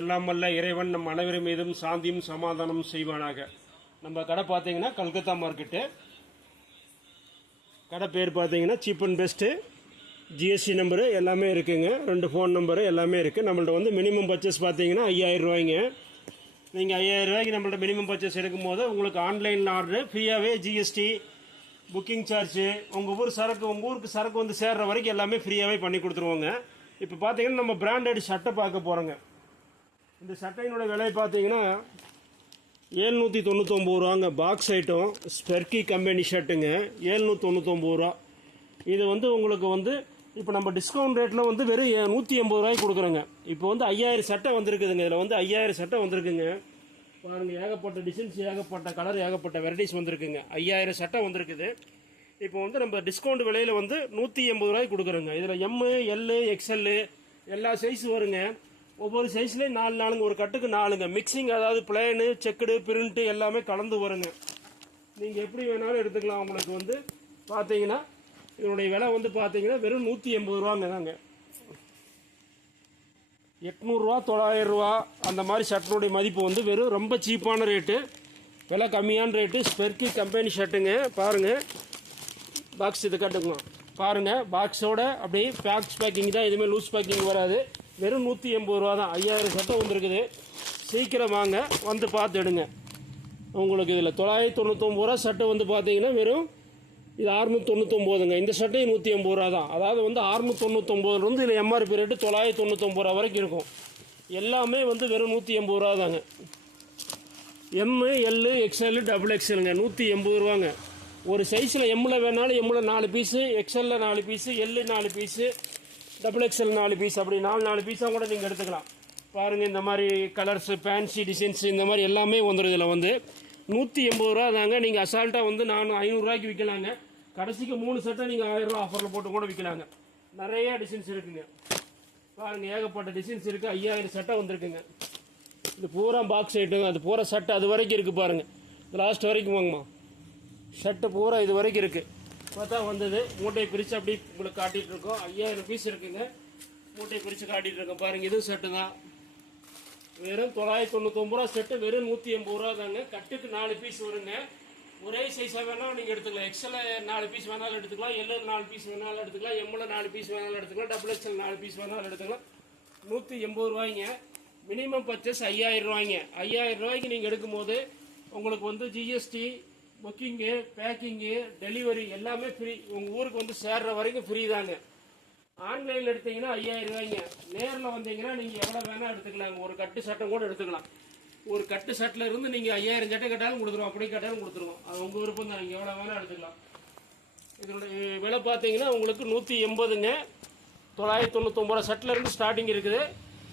எல்லாம் வல்ல இறைவன் நம் அனைவரும் மீதும் சாந்தியும் சமாதானம் செய்வானாக நம்ம கடை பார்த்தீங்கன்னா கல்கத்தா மார்க்கெட்டு கடை பேர் பார்த்தீங்கன்னா cheap and best GST number எல்லாமே இருக்குதுங்க ரெண்டு ஃபோன் நம்பரு எல்லாமே இருக்குது நம்மள்ட வந்து மினிமம் பர்ச்சேஸ் பார்த்தீங்கன்னா ஐயாயிரம் ரூபாய்ங்க நீங்கள் ஐயாயிரம் ரூபாய்க்கு நம்மள்ட்ட மினிமம் பர்ச்சேஸ் எடுக்கும்போது உங்களுக்கு ஆன்லைனில் ஆர்டரு ஃப்ரீயாகவே ஜிஎஸ்டி புக்கிங் சார்ஜு உங்கள் ஊர் சரக்கு உங்கள் ஊருக்கு சரக்கு வந்து சேர்கிற வரைக்கும் எல்லாமே ஃப்ரீயாகவே பண்ணி கொடுத்துருவோங்க இப்போ பார்த்தீங்கன்னா நம்ம பிராண்டட் சட்டை பார்க்க போகிறோங்க இந்த சட்டையினோட விலை பார்த்தீங்கன்னா ஏழ்நூற்றி தொண்ணூத்தொம்பது ரூபாங்க பாக்ஸ் ஐட்டம் ஸ்பெர்கி கம்பெனி ஷர்ட்டுங்க ஏழ்நூற்றி தொண்ணூத்தொம்பது ரூபா இது வந்து உங்களுக்கு வந்து இப்போ நம்ம டிஸ்கவுண்ட் ரேட்டில் வந்து வெறும் நூற்றி எண்பது ரூபாய்க்கு கொடுக்குறோங்க இப்போ வந்து ஐயாயிரம் சட்டை வந்திருக்குதுங்க இதில் வந்து ஐயாயிரம் சட்டை வந்திருக்குங்க பாருங்கள் ஏகப்பட்ட டிசைன்ஸ் ஏகப்பட்ட கலர் ஏகப்பட்ட வெரைட்டிஸ் வந்திருக்குங்க ஐயாயிரம் சட்டை வந்திருக்குது இப்போ வந்து நம்ம டிஸ்கவுண்ட் விலையில் வந்து நூற்றி எண்பது ரூபாய்க்கு கொடுக்குறோங்க இதில் எம்மு எல்லு எக்ஸ்எல்லு எல்லா சைஸும் வருங்க ஒவ்வொரு சைஸ்லேயும் நாலு நாளுங்க ஒரு கட்டுக்கு நாலுங்க மிக்சிங் அதாவது பிளேனு செக்குடு பிரிண்ட்டு எல்லாமே கலந்து வருங்க நீங்கள் எப்படி வேணாலும் எடுத்துக்கலாம் உங்களுக்கு வந்து பார்த்தீங்கன்னா இதனுடைய விலை வந்து பார்த்தீங்கன்னா வெறும் நூற்றி எண்பது ரூபாங்க தாங்க எட்நூறுரூவா தொள்ளாயிரரூவா அந்த மாதிரி ஷர்ட்னுடைய மதிப்பு வந்து வெறும் ரொம்ப சீப்பான ரேட்டு விலை கம்மியான ரேட்டு ஸ்பெர்கி கம்பெனி ஷர்ட்டுங்க பாருங்கள் பாக்ஸ் இது கட்டுக்கலாம் பாருங்கள் பாக்ஸோட அப்படியே பேக்ஸ் பேக்கிங் தான் எதுவுமே லூஸ் பேக்கிங் வராது வெறும் நூற்றி எண்பது ரூபா தான் ஐயாயிரம் சட்டை வந்துருக்குது சீக்கிரம் வாங்க வந்து பார்த்து எடுங்க உங்களுக்கு இதில் தொள்ளாயிரத்தி தொண்ணூத்தொம்பது ரூபா சட்டை வந்து பார்த்தீங்கன்னா வெறும் இது அறுநூத்தி தொண்ணூத்தொம்போதுங்க இந்த சட்டை நூற்றி எண்பது ரூபா தான் அதாவது வந்து அறுநூத்தி தொண்ணூத்தொம்போதுலேருந்து இதில் எம்ஆர்பி ரேட்டு தொள்ளாயிரத்தி தொண்ணூத்தொம்பது ரூபா வரைக்கும் இருக்கும் எல்லாமே வந்து வெறும் நூற்றி எண்பது ரூபா தாங்க எம்மு எல்லு எக்ஸ்எல்லு டபுள் எக்ஸ்எல்ங்க நூற்றி எண்பது ரூபாங்க ஒரு சைஸில் எம்மில் வேணாலும் எம்மில் நாலு பீஸு எக்ஸ்எல்லில் நாலு பீஸு எல்லு நாலு பீஸு டபுள் எக்ஸல் நாலு பீஸ் அப்படி நாலு நாலு பீஸாக கூட நீங்கள் எடுத்துக்கலாம் பாருங்கள் இந்த மாதிரி கலர்ஸு ஃபேன்சி டிசைன்ஸ் இந்த மாதிரி எல்லாமே வந்துடும் இதில் வந்து நூற்றி எண்பது ரூபா தாங்க நீங்கள் அசால்ட்டாக வந்து நானும் ஐநூறுரூவாய்க்கு விற்கலாங்க கடைசிக்கு மூணு சட்டை நீங்கள் ஆயிரரூவா ஆஃபரில் போட்டு கூட விற்கலாங்க நிறையா டிசைன்ஸ் இருக்குங்க பாருங்கள் ஏகப்பட்ட டிசைன்ஸ் இருக்குது ஐயாயிரம் சட்டை வந்திருக்குங்க இது பூரா பாக்ஸ் ஐட்டுங்க அது பூரா சட்டை அது வரைக்கும் இருக்குது பாருங்கள் லாஸ்ட் வரைக்கும் வாங்கம்மா ஷர்ட்டு பூரா இது வரைக்கும் இருக்குது இப்போ தான் வந்தது மூட்டையை பிரித்து அப்படி உங்களுக்கு காட்டிகிட்டு இருக்கோம் ஐயாயிரம் பீஸ் இருக்குங்க மூட்டையை பிரித்து காட்டிகிட்டு இருக்கோம் பாருங்கள் இதுவும் செட்டு தான் வெறும் தொள்ளாயிரத்தி தொண்ணூத்தொம்பது ரூபா செட்டு வெறும் நூற்றி எண்பது ரூபா தாங்க கட்டுக்கு நாலு பீஸ் வருங்க ஒரே சைஸாக வேணால் நீங்கள் எடுத்துக்கலாம் எக்ஸல் நாலு பீஸ் வேணாலும் எடுத்துக்கலாம் எல்லோ நாலு பீஸ் வேணாலும் எடுத்துக்கலாம் எம்எல் நாலு பீஸ் வேணாலும் எடுத்துக்கலாம் டபுள் எக்ஸல் நாலு பீஸ் வேணாலும் எடுத்துக்கலாம் நூற்றி எண்பது ரூபாய்ங்க மினிமம் பர்ச்சேஸ் ஐயாயிரம் ரூபாய்ங்க ஐயாயிரம் ரூபாய்க்கு நீங்கள் எடுக்கும்போது உங்களுக்கு வந்து ஜிஎஸ்டி புக்கிங்கு பேக்கிங்கு டெலிவரி எல்லாமே ஃப்ரீ உங்கள் ஊருக்கு வந்து சேர்ற வரைக்கும் ஃப்ரீ தாங்க ஆன்லைனில் எடுத்தீங்கன்னா ஐயாயிரம் ரூபாய்ங்க நேரில் வந்தீங்கன்னா நீங்கள் எவ்வளோ வேணால் எடுத்துக்கலாங்க ஒரு கட்டு சட்டம் கூட எடுத்துக்கலாம் ஒரு கட்டு சட்டில் இருந்து நீங்கள் ஐயாயிரம் சட்டை கேட்டாலும் கொடுத்துருவோம் அப்படி கேட்டாலும் கொடுத்துருவோம் அது உங்கள் விருப்பம் தான் நீங்கள் எவ்வளோ வேணால் எடுத்துக்கலாம் இதனுடைய விலை பார்த்தீங்கன்னா உங்களுக்கு நூற்றி எண்பதுங்க தொள்ளாயிரத்தி தொண்ணூத்தொம்பது ரூபா சட்டில் இருந்து ஸ்டார்டிங் இருக்குது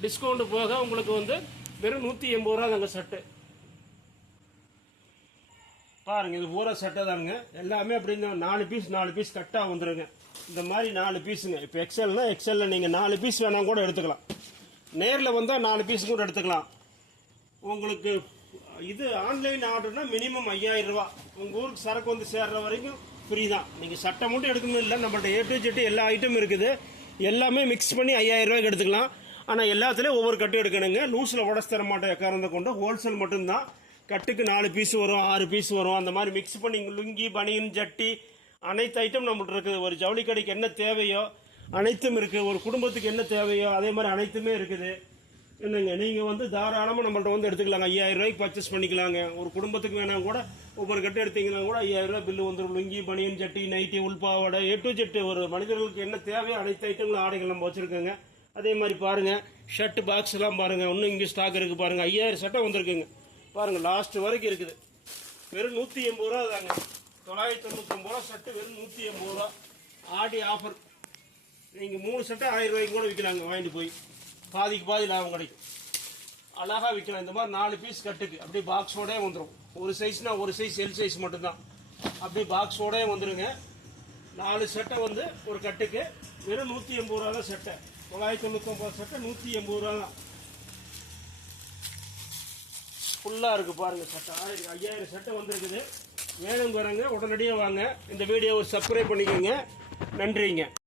டிஸ்கவுண்ட் போக உங்களுக்கு வந்து வெறும் நூற்றி எண்பது ரூபா தாங்க சட்டு பாருங்கள் இது ஊற சட்டை தானுங்க எல்லாமே அப்படிங்க நாலு பீஸ் நாலு பீஸ் கட்டாக வந்துடுங்க இந்த மாதிரி நாலு பீஸுங்க இப்போ எக்ஸல்னா எக்ஸலில் நீங்கள் நாலு பீஸ் வேணால் கூட எடுத்துக்கலாம் நேரில் வந்தால் நாலு பீஸ் கூட எடுத்துக்கலாம் உங்களுக்கு இது ஆன்லைன் ஆர்டர்னா மினிமம் ஐயாயிரம் ரூபா உங்கள் ஊருக்கு சரக்கு வந்து சேர்ற வரைக்கும் ஃப்ரீ தான் நீங்கள் சட்டை மட்டும் எடுக்கணும் இல்லை நம்மள்ட்ட ஏ டு ஜெட்டு எல்லா ஐட்டமும் இருக்குது எல்லாமே மிக்ஸ் பண்ணி ஐயாயிரம் ரூபாய்க்கு எடுத்துக்கலாம் ஆனால் எல்லாத்துலேயும் ஒவ்வொரு கட்டு எடுக்கணுங்க லூஸில் உடச்சு தர மாட்டேன் காரணத்தை கொண்டு ஹோல்சேல் மட்டும்தான் கட்டுக்கு நாலு பீஸ் வரும் ஆறு பீஸ் வரும் அந்த மாதிரி மிக்ஸ் பண்ணி லுங்கி பனியன் ஜட்டி அனைத்து ஐட்டம் நம்மள்ட்ட இருக்குது ஒரு ஜவுளி கடைக்கு என்ன தேவையோ அனைத்தும் இருக்குது ஒரு குடும்பத்துக்கு என்ன தேவையோ அதே மாதிரி அனைத்துமே இருக்குது என்னங்க நீங்கள் வந்து தாராளமாக நம்மள்ட்ட வந்து எடுத்துக்கலாங்க ஐயாயிரம் ரூபாய்க்கு பர்ச்சேஸ் பண்ணிக்கலாங்க ஒரு குடும்பத்துக்கு வேணால் கூட ஒவ்வொரு கட்டு எடுத்தீங்கன்னா கூட ஐயாயிரம் ரூபாய் பில்லு வந்துடும் லுங்கி பனியன் ஜட்டி நைட்டி உள்பாவடை ஏ டு ஜெட்டு ஒரு மனிதர்களுக்கு என்ன தேவையோ அனைத்து ஐட்டங்களும் ஆடைகள் நம்ம வச்சுருக்கோங்க அதே மாதிரி பாருங்கள் ஷர்ட் பாக்ஸ்லாம் பாருங்கள் இன்னும் இங்கே ஸ்டாக் இருக்குது பாருங்கள் ஐயாயிரம் சட்டை வந்திருக்குங்க பாருங்கள் லாஸ்ட் வரைக்கும் இருக்குது வெறும் நூற்றி எண்பது ரூபா தாங்க தொள்ளாயிரத்தி ஒன்பது ரூபா சட்டு வெறும் நூற்றி எண்பது ரூபா ஆடி ஆஃபர் நீங்கள் மூணு சட்டை ஆயிரம் ரூபாய்க்கு கூட விற்கிறாங்க வாங்கிட்டு போய் பாதிக்கு பாதி லாபம் கிடைக்கும் அழகா விற்கலாம் இந்த மாதிரி நாலு பீஸ் கட்டுக்கு அப்படியே பாக்ஸோட வந்துடும் ஒரு சைஸ்னால் ஒரு சைஸ் எல் சைஸ் மட்டும்தான் அப்படியே பாக்ஸோட வந்துடுங்க நாலு சட்டை வந்து ஒரு கட்டுக்கு வெறும் நூற்றி எண்பது ரூபா தான் சட்டை தொள்ளாயிரத்தி ஒன்பது சட்டை நூற்றி எண்பது ரூபா தான் ஃபுல்லாக இருக்குது பாருங்கள் சட்டை ஆயிரம் ஐயாயிரம் சட்டை வந்துருக்குது வேணும் பாருங்கள் உடனடியாக வாங்க இந்த வீடியோவை சப்ஸ்கிரைப் பண்ணிக்கோங்க நன்றிங்க